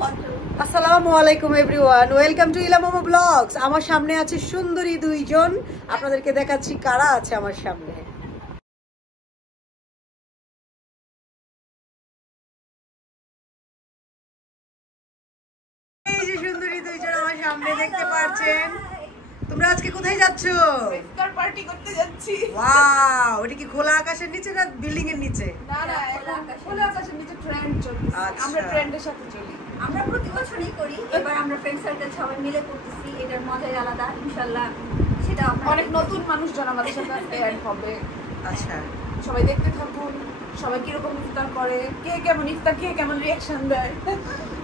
আসসালামু আলাইকুম everyone, welcome to ইলা মোমো ব্লগস। আমার সামনে আছে সুন্দরী দুইজন, আপনাদেরকে দেখাচ্ছি কারা আছে আমার সামনে। এই যে সুন্দরী দুইজন আমার সামনে দেখতে পাচ্ছেন। তোমরা আজকে কোথায় যাচ্ছো? ইফতার পার্টি করতে যাচ্ছি। ওয়াও, এটা কি খোলা আকাশের নিচে না বিল্ডিং এর নিচে? না না, খোলা আকাশের নিচে ট্রেন্ড চলছে। আমরা ট্রেন্ডের সাথে চলি। আমরা প্রতি বছরই করি, এবার আমরা ফ্রেন্ড সার্কেল সবাই মিলে করতেছি। এটার মজাই আলাদা, ইনশাআল্লাহ সেটা অনেক নতুন মানুষজন আমাদের সাথে অ্যাড হবে। আচ্ছা, সবাই দেখতে থাকুন, সবাই কিরকম ইফতার করে, কে কেমন ইফতার, কে কেমন রিয়াকশন দেয়।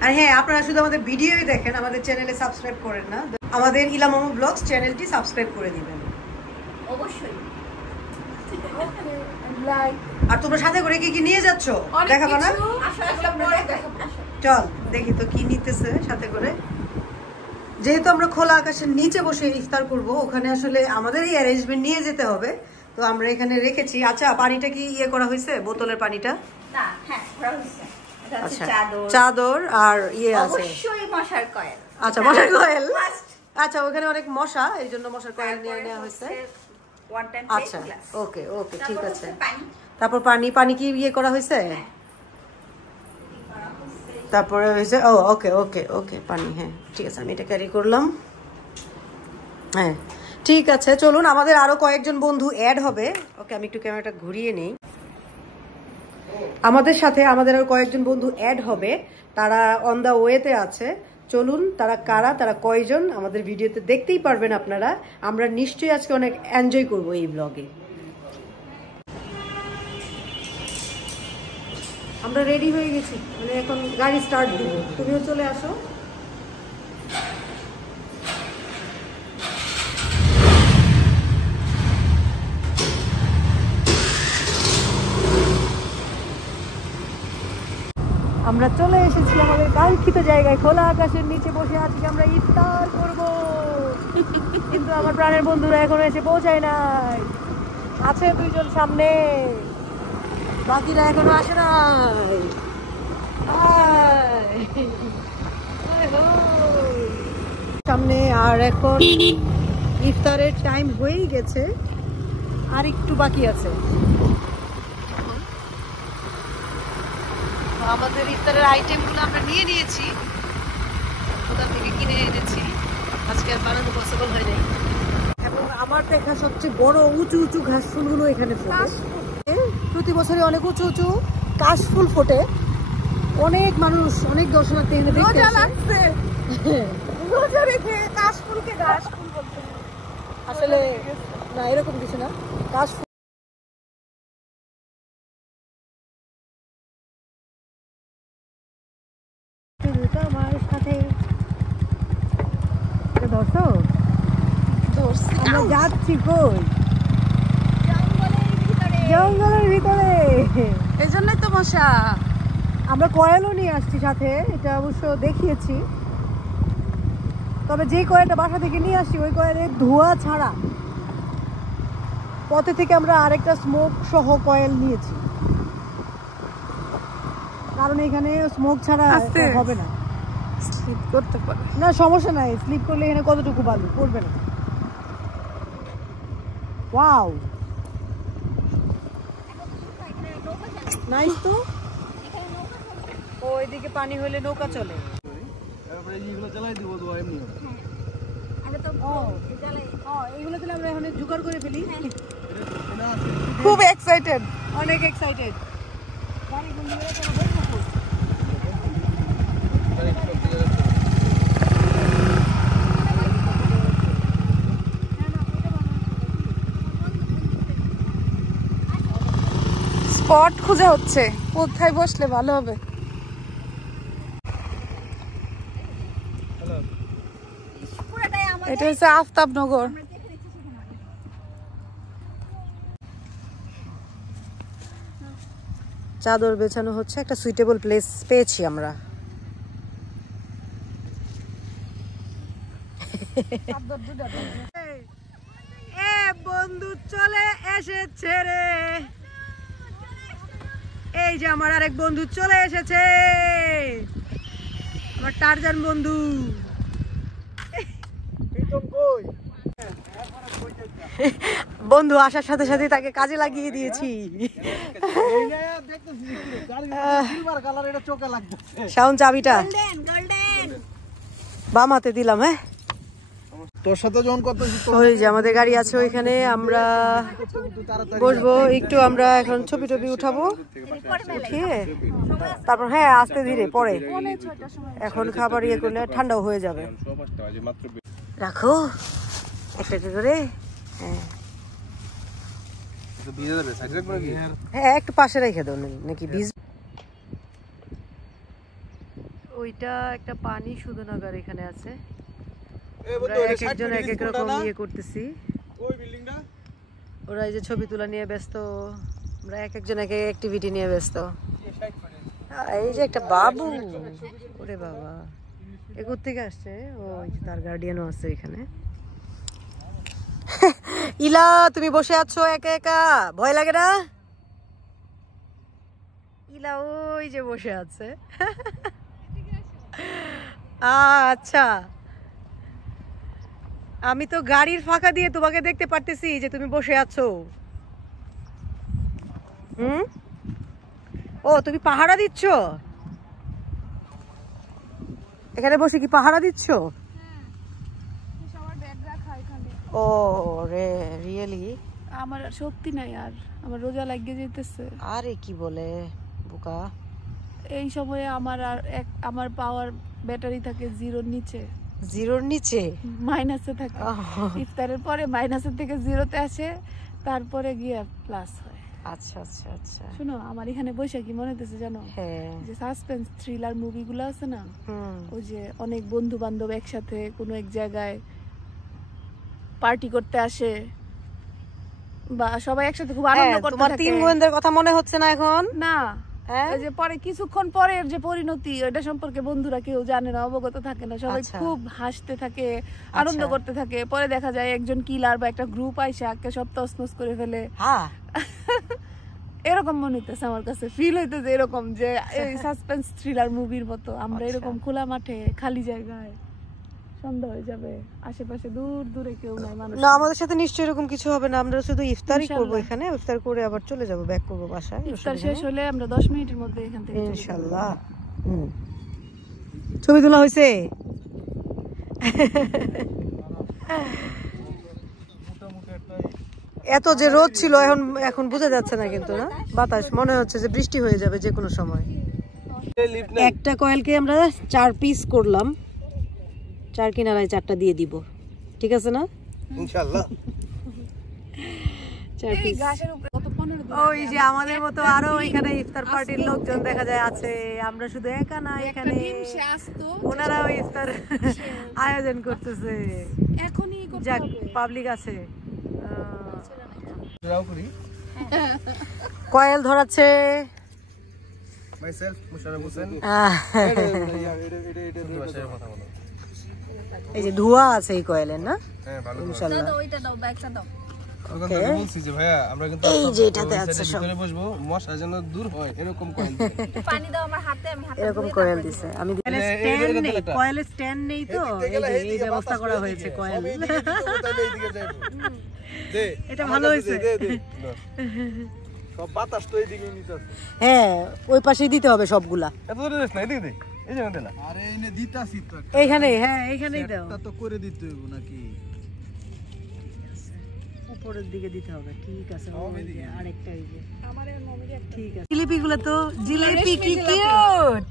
আর হ্যাঁ, আপনারা শুধু আমাদের ভিডিওই দেখেন, আমাদের চ্যানেলে সাবস্ক্রাইব করেন না। আমাদের ইলা মোমো ব্লগস চ্যানেলটি সাবস্ক্রাইব করে দিবেন অবশ্যই। লাইক আর তোমরা সাথে করে কি কি নিয়ে যাচ্ছ দেখাবো না? চল দেখি তো কি নিতেছে সাথে করে। যেহেতু আমরা খোলা আকাশের নিচে বসে ইফতার করব, ওখানে আসলে আমাদেরই অ্যারেঞ্জমেন্ট নিয়ে যেতে হবে, তো আমরা এখানে রেখেছি। আচ্ছা, পানিটা কি ইয়ে করা হয়েছে, বোতলের পানিটা? না, হ্যাঁ করা হয়েছে। এটা হচ্ছে আচ্ছা, চাদর। চাদর আর ইয়ে আছে অবশ্যই মশার কয়েল। আচ্ছা, মশার কয়েল। আচ্ছা, ওখানে অনেক মশা, এই জন্য মশার কয়েল নিয়ে নেওয়া হয়েছে। ওয়ান টাইম আচ্ছা, ওকে ওকে, ঠিক আছে। পানি। তারপর পানি কি ইয়ে করা হয়েছে? তারপরে হয়েছে, ও ওকে ওকে ওকে, পানি, হ্যাঁ ঠিক আছে, আমি এটা ক্যারি করলাম। হ্যাঁ ঠিক আছে, চলুন, আমাদের আরো কয়েকজন বন্ধু অ্যাড হবে। ওকে, আমি একটু ক্যামেরাটা ঘুরিয়ে নেই। আমাদের সাথে আমাদের আরো কয়েকজন বন্ধু অ্যাড হবে, তারা অন দা ওয়েতে আছে। চলুন, তারা কারা, তারা কয়জন আমাদের ভিডিওতে দেখতেই পারবেন আপনারা। আমরা নিশ্চয়ই আজকে অনেক এনজয় করব এই ব্লগে। আমরা রেডি হয়ে গেছি, মানে এখন গাড়ি স্টার্ট দিব। তুমিও চলে আসো। আমরা চলে এসেছি আমাদের কাঙ্ক্ষিত জায়গায়, খোলা আকাশের নিচে বসে আজকে আমরা ইফতার করব। কিন্তু আমার প্রাণের বন্ধুরা এখনো এসে পৌঁছায় নাই। আছে দুইজন সামনে, বাকিরা এখনো আসে নাই। সামনে আর এখন ইফতারের টাইম হয়েই গেছে, আর একটু বাকি আছে। আমাদের ইফতারের আইটেমগুলো আমরা নিয়ে নিয়েছি, ওখান থেকে কিনে এনেছি। আজকে আর বানানো পসিবল হয় নাই। এবং আমার দেখা সবচেয়ে বড় উঁচু উঁচু ঘাস ফুলগুলো এখানে ফোটে। প্রতি বছরে অনেক উঁচু উঁচু কাশ ফুল ফোটে। অনেক মানুষ, অনেক দর্শনার্থী এখানে দেখতে আসে। রোজা রেখে কাশ ফুলকে ঘাস ফুল বলতে আসলে না, এরকম কিছু না, কাশ ফুল। আমার সাথে আমরা যাচ্ছি কই? জঙ্গলের ভিতরে। এই জন্যই তো মশা। আমরা কয়েলও নিয়ে আসছি সাথে, এটা অবশ্য দেখিয়েছি। তবে যে কয়েলটা বাসা থেকে নিয়ে আসছি, ওই কয়েলের ধোঁয়া ছাড়া পথে থেকে আমরা আরেকটা স্মোক সহ কয়েল নিয়েছি, কারণ এখানে স্মোক ছাড়া হবে না। স্লিপ করতে পারে না, সমস্যা নাই, স্লিপ করলে এখানে কতটুকু বালু পড়বে না। Wow, nice. তো ওইদিকে পানি হলে নৌকা চলে। এইগুলো তাহলে আমরা এখন জোগাড় করে ফেলি। খুব এক্সাইটেড, অনেক এক্সাইটেড। স্পট খুঁজে হচ্ছে কোথায় বসলে ভালো হবে। এটা হচ্ছে আফতাবনগর। চাদর বেছানো হচ্ছে, একটা সুইটেবল প্লেস পেয়েছি আমরা। বন্ধু চলে এসেছে রে, এই যে আমার আরেক বন্ধু চলে এসেছে। আমার টারজান বন্ধু বন্ধু আসার সাথে সাথে তাকে কাজে লাগিয়ে দিয়েছি। শাওন চাবিটা বাম হাতে দিলাম। হ্যাঁ তোর সাথে যখন কত ওই যে আমাদের গাড়ি আছে ওইখানে আমরা বসবো একটু, আমরা এখন ছবি টবি উঠাবো, উঠিয়ে তারপর হ্যাঁ আস্তে ধীরে পরে এখন খাবার ইয়ে করলে ঠান্ডাও হয়ে যাবে। রাখো একটা একটা করে। হ্যাঁ একটু পাশে রেখে দাও নাকি বীজ। ওইটা একটা পানি শোধনাগার এখানে আছে, এক একজন এক এক রকম ইয়ে করতেছি। ওরা এই যে ছবি তোলা নিয়ে ব্যস্ত, আমরা এক একজন এক এক অ্যাক্টিভিটি নিয়ে ব্যস্ত। এই যে একটা বাবু, ওরে বাবা এগুর থেকে আসছে, ও তার গার্ডিয়ানও আছে এখানে। ইলা তুমি বসে আছো একা একা, ভয় লাগে না? ইলা ওই যে বসে আছে। আচ্ছা আমি তো গাড়ির ফাঁকা দিয়ে তোমাকে দেখতে পারতেছি যে তুমি বসে আছো। ও তুমি পাহারা দিচ্ছ এখানে বসে? কি পাহারা দিচ্ছ? ও রে রিয়েলি? আমার শক্তি নাই আর, আমার রোজা লাগিয়ে যেতেছে। আরে কি বলে বোকা, এই সময়ে আমার আর আমার পাওয়ার ব্যাটারি থাকে জিরোর নিচে। জিরোর নিচে? মাইনাসে থাকে। ইফতারের পরে মাইনাসের থেকে জিরোতে আসে, তারপরে গিয়ে প্লাস হয়। আচ্ছা আচ্ছা আচ্ছা। শোনো আমার এখানে বসে কি মনে হতেছে জানো? হ্যাঁ যে সাসপেন্স থ্রিলার মুভিগুলো আছে না, ওই যে অনেক বন্ধু বান্ধব একসাথে কোনো এক জায়গায় পার্টি করতে আসে বা সবাই একসাথে খুব আনন্দ করতে থাকে। তোমার তিন গোয়েন্দার কথা মনে হচ্ছে না এখন? না, ওই যে পরে কিছুক্ষণ পরের যে পরিণতি ওটা সম্পর্কে বন্ধুরা কেউ জানে না, অবগত থাকে না, সবাই খুব হাসতে থাকে, আনন্দ করতে থাকে, পরে দেখা যায় একজন কিলার বা একটা গ্রুপ আইসা আজকে সব তছনছ করে ফেলে। হ্যাঁ এরকম মনে হইতেছে আমার কাছে, ফিল হইতেছে এরকম যে এই সাসপেন্স থ্রিলার মুভির মতো আমরা এরকম খোলা মাঠে খালি জায়গায়, সন্ধ্যা হয়ে যাবে, আশেপাশে দূর দূরে কেউ নাই মানুষ। না আমাদের সাথে নিশ্চয়ই এরকম কিছু হবে না, আমরা শুধু ইফতারই করবো এখানে, ইফতার করে আবার চলে যাবো, ব্যাক করবো বাসায়। ইফতার শেষ হলে আমরা 10 মিনিটের মধ্যে এখান থেকে ইনশাআল্লাহ। ছবি তোলা হয়েছে? এত যে রোদ ছিল এখন এখন বোঝা যাচ্ছে না কিন্তু, না বাতাস, মনে হচ্ছে যে বৃষ্টি হয়ে যাবে যে কোনো সময়। একটা কয়েলকে আমরা 4 পিস করলাম, 4 কিনারায় 4টা দিয়ে দিব, ঠিক আছে না? ইনশাআল্লাহ 4 পিস। ওই যে আমাদের মতো আরো এখানে ইফতার পার্টির লোকজন দেখা যায় আছে, আমরা শুধু একা না এখানে, ওনারাও ইফতার আয়োজন করতেছে। এখনই যাক পাবলিক আছে। কয়েল ধরাচ্ছে এই যে ধোঁয়া আছে এই কয়েলের, না? ইনশাআল্লাহ এই যে এটাতে আছে সব, এরকম কয়েল দিছে। আমি কয়েলের স্ট্যান্ড নেই তো, এই ব্যবস্থা করা হয়েছে কয়েল। এটা ভালো হয়েছে। সব বাতাস তো এইদিকে নিতেছে। হ্যাঁ ওই পাশেই দিতে হবে সবগুলা। এত দূরে যাস না, এদিকে দে, এই জায়গা দে না। আরে এনে দিতাছি তো, এইখানে, হ্যাঁ এইখানেই দাও। তা তো করে দিতে হবে নাকি? উপরের দিকে দিতে হবে, ঠিক আছে। আরেকটা এই যে আমারে মমিরে, ঠিক আছে। জিলিপিগুলো তো, জিলিপি কি কিউট,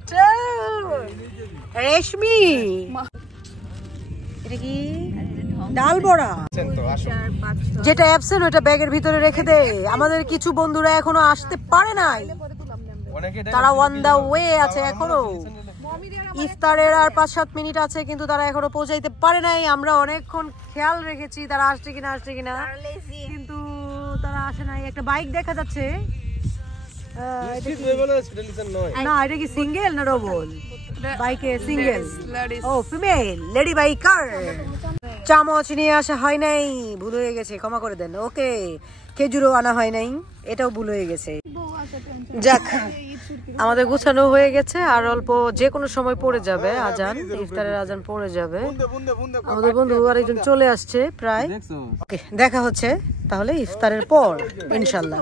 রেশমি। এটা কি ডাল বড়া? যেটা অ্যাবসেন্ট ওটা ব্যাগের ভিতরে রেখে দে। আমাদের কিছু বন্ধুরা এখনো আসতে পারে নাই, তারা অন দা ওয়ে আছে এখনো। ইফতারের আর 5-7 মিনিট আছে, কিন্তু তারা এখনো পৌঁছাইতে পারে নাই। আমরা অনেকক্ষণ খেয়াল রেখেছি তারা আসছে কিনা, কিন্তু তারা আসে নাই। একটা বাইক দেখা যাচ্ছে, না এটা কি সিঙ্গেল না ডবল? বাইকে সিঙ্গেল। ও ফিমেল লেডি বাইকার। চামচ নিয়ে আসা হয় নাই, ভুল হয়ে গেছে, ক্ষমা করে দেন। ওকে, খেজুরও আনা হয় নাই, এটাও ভুল হয়ে গেছে। যাক, আমাদের গুছানো হয়ে গেছে, আর অল্প যে কোনো সময় পড়ে যাবে আজান, ইফতারের আজান পড়ে যাবে। আমাদের বন্ধু আরেকজন চলে আসছে প্রায়। ওকে, দেখা হচ্ছে তাহলে ইফতারের পর ইনশাল্লাহ।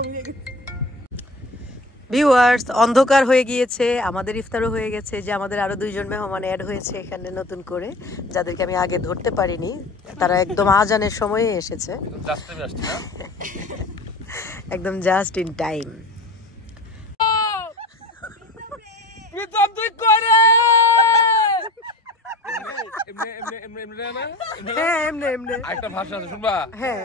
ভিউয়ার্স, অন্ধকার হয়ে গিয়েছে, আমাদের ইফতারও হয়ে গেছে। যে আমাদের আরো 2 জন মেহমান অ্যাড হয়েছে এখানে নতুন করে, যাদেরকে আমি আগে ধরতে পারিনি। তারা একদম আজানের সময়ে এসেছে, একদম জাস্ট ইন টাইম। হ্যাঁ,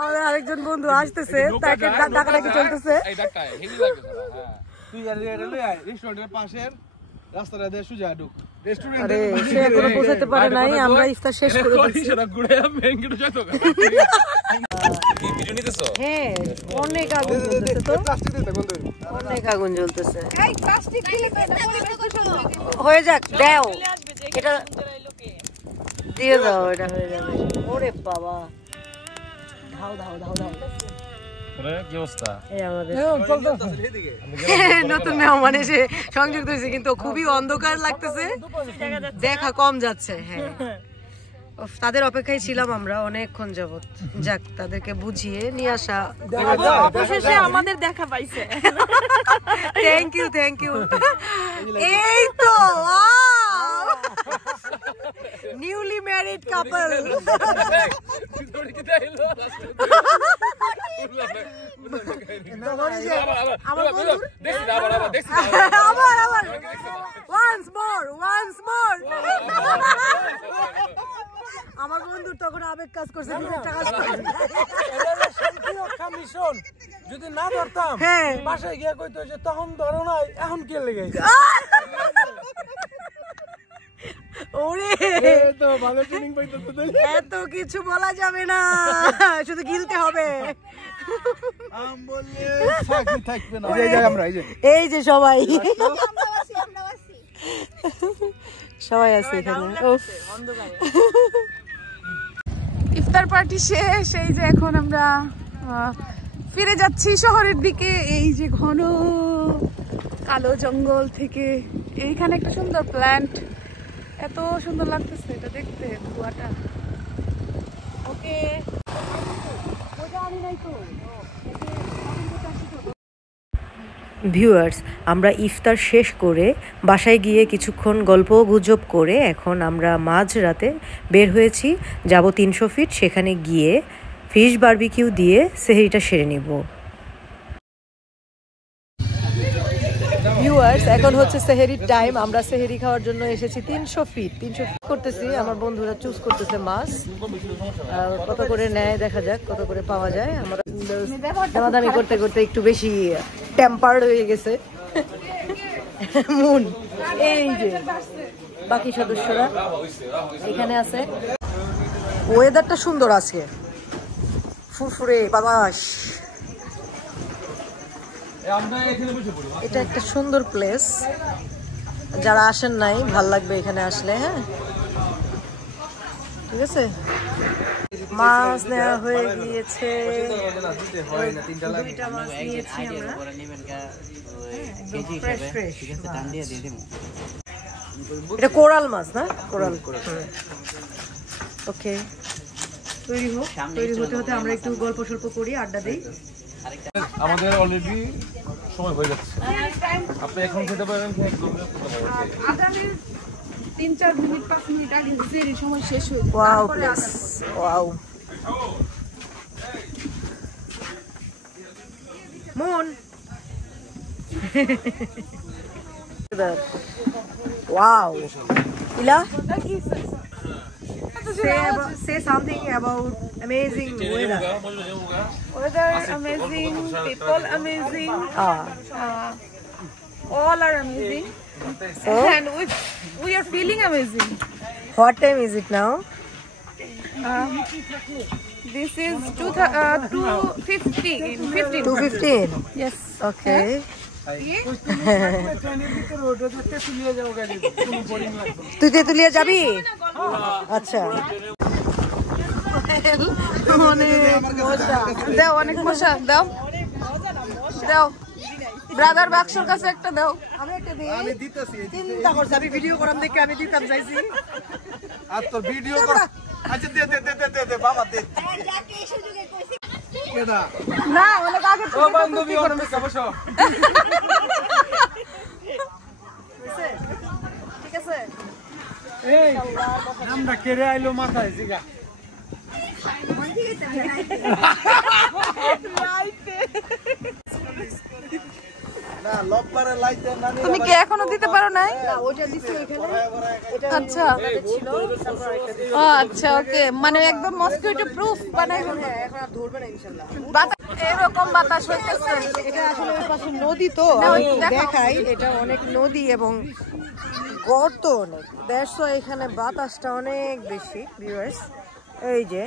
আমাদের আরেকজন বন্ধু আসতেছে, তাকে ডাকাডাকি চলতেছে। সে এখনো পৌঁছাতে পারে নাই, আমরা ইফতার শেষ করে দিচ্ছি। হ্যাঁ, অনেক আগুন জ্বলতেছে, তো অনেক আগুন জ্বলতেছে। হয়ে যাক, দাও এটা দিয়ে দাও, এটা হয়ে যাবে। ওরে বাবা, ধাও ধাও ধাও ধাও। নতুন মেহমান এসে সংযুক্ত হয়েছে, কিন্তু খুবই অন্ধকার লাগতেছে, দেখা কম যাচ্ছে। হ্যাঁ, তাদের অপেক্ষায় ছিলাম আমরা অনেকক্ষণ যাবত। যাক, তাদেরকে বুঝিয়ে নিয়ে আসা, অবশেষে আমাদের দেখা পাইছে। Thank you, thank you. এই তো নিউলি ম্যারিড কাপল। আমার বন্ধুর তখন আবেগ কাজ করছে, যদি না ধরতাম বাসায় গিয়ে কইতো যে তখন ধরো নাই, এখন কে লেগে এত কিছু বলা যাবে না, শুধু গিলতে হবে। এই যে সবাই সবাই আছে এখানে। ইফতার পার্টি শেষ, এই যে এখন আমরা ফিরে যাচ্ছি শহরের দিকে। এই যে ঘন কালো জঙ্গল থেকে এইখানে একটা সুন্দর প্ল্যান্ট, এত সুন্দর লাগতেছে এটা দেখতে, ধোঁয়াটা। ওকে, ভিউয়ার্স, আমরা ইফতার শেষ করে বাসায় গিয়ে কিছুক্ষণ গল্প গুজব করে এখন আমরা মাঝরাতে বের হয়েছি, যাব 300 ফিট। সেখানে গিয়ে ফিশ বারবিকিউ দিয়ে সেহরিটা সেরে নিব। ভিউয়ার্স, এখন হচ্ছে সেহরির টাইম। আমরা সেহরি খাওয়ার জন্য এসেছি 300 ফিট করতেছি। আমার বন্ধুরা চুজ করতেছে মাছ, কত করে নেয় দেখা যাক, কত করে পাওয়া যায়। আমরা দামাদামি করতে করতে একটু বেশি টেম্পার্ড হয়ে গেছে মুন। এই যে বাকি সদস্যরা এখানে আছে। ওয়েদারটা সুন্দর আজকে, ফুরফুরে বাতাস। এটা একটা সুন্দর প্লেস, যারা আসেন নাই ভাল লাগবে এখানে আসলে। হ্যাঁ, ঠিক আছে। মাছ নেওয়া হয়ে গিয়েছে, 2টা মাছ নিয়েছি আমরা, ফ্রেশ ফ্রেশ। এটা কোরাল মাছ না? কোরাল। ওকে, তৈরি হোক। তৈরি হতে হতে আমরা একটু গল্প সল্প করি, আড্ডা দিই। আমাদের অলরেডি সময় হয়ে যাচ্ছে, আপনি এখন খেতে পারেন। 3-4 মিনিট 5 মিনিট আগে সেরি সময় শেষ হয়ে যায়। Wow place, wow. Moon, wow. ইলা, say something about amazing weather. Weather amazing, people amazing, all are amazing. So, And we are feeling amazing. what time is it now? This is 215. 215. Yes. Okay. তুই তেতুলিয়া যাবি? আচ্ছা, দাও অনেক মজা, দাও দাও brother বাক্সর কাছে একটা দাও। আমি একটা দিই। চিন্তা করছি আমি ভিডিও করাম দেখে আমি দিতাম চাইছি। আর তোর ভিডিও কর। আচ্ছা দে দে দে দে দে বাবা দে। কেডা? না অনেক আগে ও বান্ধবী অনেক বসো। ঠিক আছে। এই আমরা কেড়ে আইলো মাথায় জিগা। না লববারে লাইতে না। তুমি কি এখনো দিতে পারো নাই? না ওটা দিছি ওখানে। আচ্ছা আচ্ছা ওকে, মানে একদম মসকিউটো প্রুফ বানাইবেন। হ্যাঁ, এখন আর ধরবে না ইনশাআল্লাহ। এরকম বাতাস হইতেছে। এটা আসলে ওই পাশে নদী তো না, ওই আমি দেখো। দেখাই, এটা অনেক নদী এবং গর্ত অনেক। দ্যাটস ওয়াই এখানে বাতাসটা অনেক বেশি। ভিউয়ার্স এই যে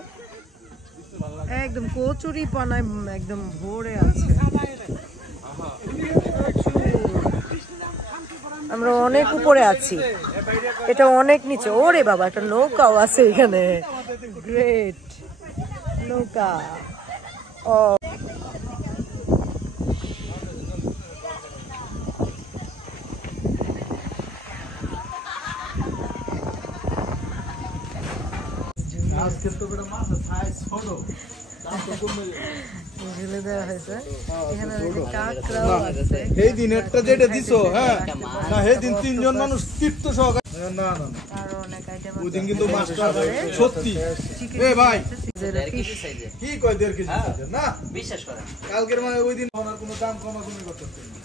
একদম কচুরি পানায় একদম ভরে আছে। আমরা অনেক উপরে আছি, এটা অনেক নিচে। ওরে বাবা, একটা নৌকাও আছে এখানে। গ্রেট নৌকা। ও ঢেলে দেওয়া হয়েছে এখানে। কাঁকড়াও আছে। এই দিন একটা যেটা দিছো, হ্যাঁ না এই দিন তিনজন মানুষ তীর্থ সহকারে। না না আরো অনেক আইটেম ওই দিন কিন্তু মাছটা সত্যি। এ ভাই কি কয় 1.5 কেজি না বিশ্বাস করেন। কালকের মানে ওই দিন ওনার কোনো দাম কমাকমি করতে পারতেন না।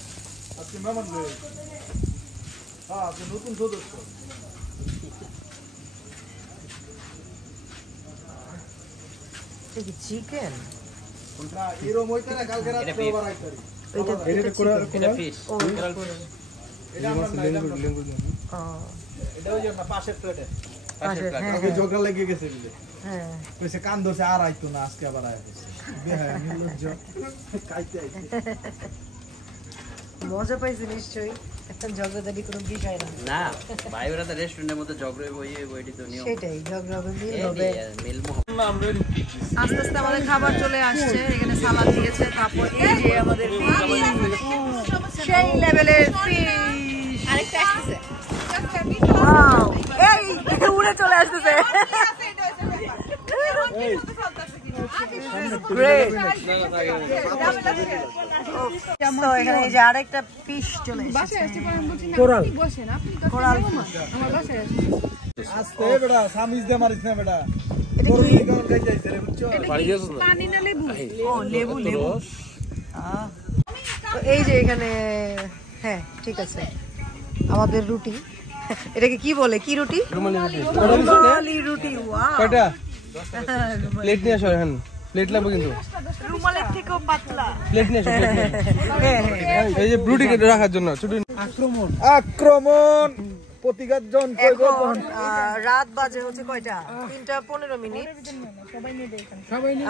আজকে মেহমান লয়ে হ্যাঁ আপনি নতুন সদস্য। চিকেন না এরকম হইতে না, কালকে রাতে ওভার আইতারি। এটা ফিশ। ও এটা আমার লেঙ্গু এটা ওই যে না পাশের প্লেটে। আগে ঝগড়া লেগে গেছে বুঝলে। হ্যাঁ কইছে কান ধরছে আর আইতো না, আজকে আবার আইছে। বেহায়া নির্লজ্জ খাইতে আইছে। মজা পাইছে নিশ্চয়ই। একটা ঝগড়াঝাটি কোনো বিষয় না। না ভাই ওরা তো রেস্টুরেন্টের মধ্যে ঝগড়া বইটি তো নিয়ম। সেটাই, ঝগড়া হবে, মিল হবে। মিল আস্তে আস্তে আমাদের খাবার চলে আসছে। এখানে সালাদ দিয়েছে, তারপর এই যে আমাদের সেই লেভেলের ফিশ। আরেকটা আসছে। ওয়াও, এই উড়ে চলে আসতেছে। গ্রেট। তো এখানে এই যে আরেকটা ফিশ চলে এসেছে। কোরাল বসেন আপনি তো কোরাল আমার বাসায় আস্তে বেটা সামিজ দে মারিস না বেটা। এটা তোর কি? কি কোন খাইতে আইছে রে বুঝছো? পানি না লেবু। ও লেবু লেবু। তো এই যে এখানে, হ্যাঁ ঠিক আছে, আমাদের রুটি। এটাকে কি বলে, কি রুটি? রুমালি রুটি। ওয়াও, কয়টা প্লেট নিয়ে আসো এখন। প্লেট লাগবে কিন্তু, রুমালের থেকেও পাতলা। প্লেট নিয়ে আসো, প্লেট নিয়ে আসো। হ্যাঁ হ্যাঁ। এই যে রুটি কেটে রাখার জন্য ছোট। আক্রমণ প্রতিঘাত জন এখন রাত বাজে হচ্ছে কয়টা? 3:15।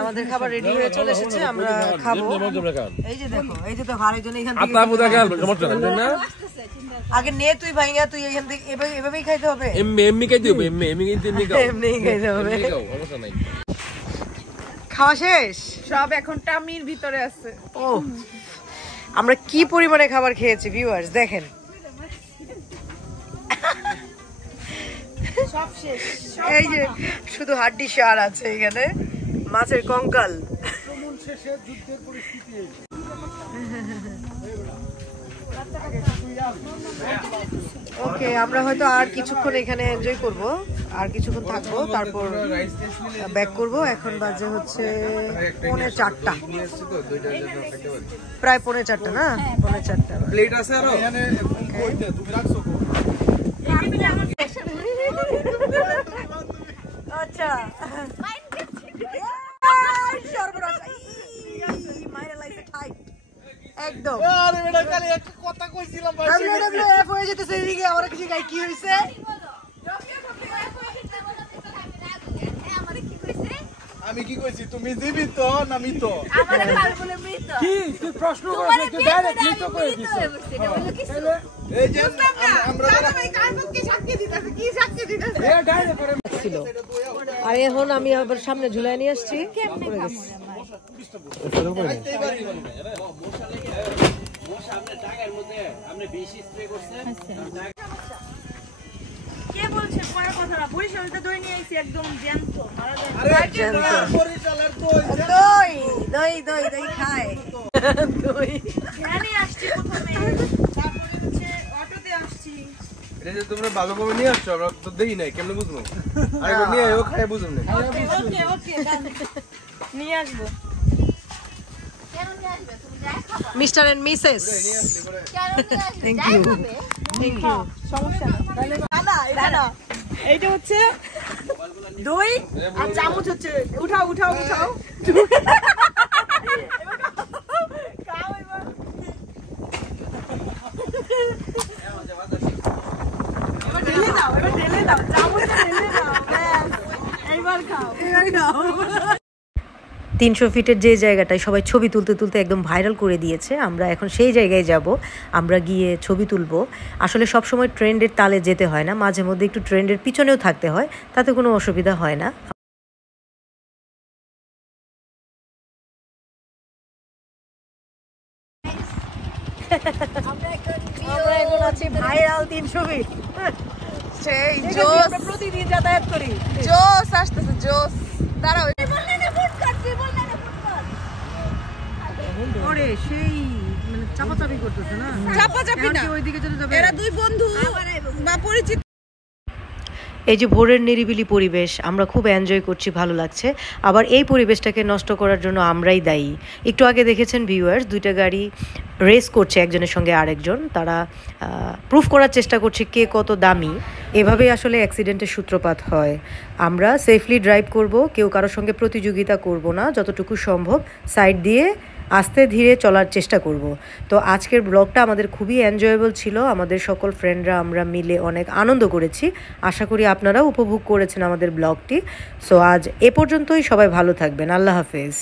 আমাদের খাবার রেডি হয়ে চলে এসেছে, আমরা খাবো। এই যে দেখো, এই যে তো আরেকজন এখান থেকে। আগে নে তুই ভাইয়া, তুই এখান থেকে এভাবেই খাইতে হবে। এমনি খাইতে হবে, এমনি খাইতে হবে। খাওয়া শেষ, সব এখন টামির ভিতরে আছে। ও আমরা কি পরিমাণে খাবার খেয়েছি ভিউয়ার্স দেখেন। সব শেষ। এই যে শুধু হাড্ডি সার আছে এখানে, মাছের কঙ্কাল। ওকে, আমরা হয়তো আর কিছুক্ষণ এখানে এনজয় করব, আর কিছুক্ষণ থাকবো, তারপর ব্যাক করব। এখন বাজে হচ্ছে 3:45, প্রায় 3:45 না, 3:45। প্লেট আছে আরো। এখানে কইতে তুমি রাখছো কো? আচ্ছা সর্বনাশ, মাইরা লাইছে টাইট একদম। আরে বেটা খালি একটা কথা কইছিলাম ভাই। WWF হয়ে যেতেছে এদিকে, আমার কিছু গাই কি হইছে? আমি আমি কি কইছি তুমি জীবিত না মৃত? আমারে কাল বলে মৃত কি তুই প্রশ্ন করছ তুই ডাইরেক্ট মৃত করে দিছ এই যে আমরা কালকে সাক্ষী দিতেছে কি সাক্ষী দিতেছে এ ডাইরেক্ট করে ছিল। আর এখন আমি আবার সামনে ঝুলাই নিয়ে আসছি। পড়ে গেছে। কে বলছে পরে কথাটা বরিশালতে দই নিয়ে আইছি একদম জ্যান্ত মারা যায় আরে পরিচালক দই দই দই দই খায় দই ভ্যানে আসছি প্রথমে তারপরে হচ্ছে অটোতে আসছি এটা যে তোমরা ভালো করে নিয়ে আসছো আমরা তো দেখি নাই কেমনে বুঝবো আরেকবার নিয়ে আয়ো খায় বুঝুন না ওকে ওকে নিয়ে আসবো কেন নিয়ে আসবে তুমি যাই খাবা মিস্টার এন্ড মিসেস কেন নিয়ে আসবে থ্যাংক যাই ইউ খাবে থ্যাংক ইউ সমস্যা না এটা না এইটা হচ্ছে দই আর চামচ হচ্ছে উঠাও উঠাও উঠাও খাও এবার ঢেলে দাও এবার ঢেলে দাও চামচ ঢেলে দাও ব্যাস এইবার খাও 300 ফিটের যে জায়গাটায় সবাই ছবি তুলতে তুলতে একদম ভাইরাল করে দিয়েছে, আমরা এখন সেই জায়গায় যাব। আমরা গিয়ে ছবি তুলব। আসলে সব সময় ট্রেন্ডের তালে যেতে হয় না, মাঝে মধ্যে একটু ট্রেন্ডের পিছনেও থাকতে হয়, তাতে কোনো অসুবিধা হয় না। আমরা এখন আছি ভাইরাল 300 ফিট। সেই জোস প্রতিদিন যাতায়াত করি। জোস আসতেছে জোস দাঁড়াও ওরে সেই মানে চাপাচাপি করতেছে না, চাপাচাপি না, ওইদিকে চলে যাবে। এরা দুই বন্ধু বা পরিচিত। এই যে ভোরের নিরিবিলি পরিবেশ আমরা খুব এনজয় করছি, ভালো লাগছে। আবার এই পরিবেশটাকে নষ্ট করার জন্য আমরাই দায়ী। একটু আগে দেখেছেন ভিউয়ার্স, দুইটা গাড়ি রেস করছে একজনের সঙ্গে আরেকজন। তারা প্রুফ করার চেষ্টা করছে কে কত দামি। এভাবেই আসলে অ্যাক্সিডেন্টের সূত্রপাত হয়। আমরা সেফলি ড্রাইভ করব, কেউ কারোর সঙ্গে প্রতিযোগিতা করব না, যতটুকু সম্ভব সাইড দিয়ে আস্তে ধীরে চলার চেষ্টা করব। তো আজকের ব্লগটা আমাদের খুবই এনজয়েবল ছিল। আমাদের সকল ফ্রেন্ডরা আমরা মিলে অনেক আনন্দ করেছি। আশা করি আপনারাও উপভোগ করেছেন আমাদের ব্লগটি। সো আজ এ পর্যন্তই, সবাই ভালো থাকবেন। আল্লাহ হাফেজ।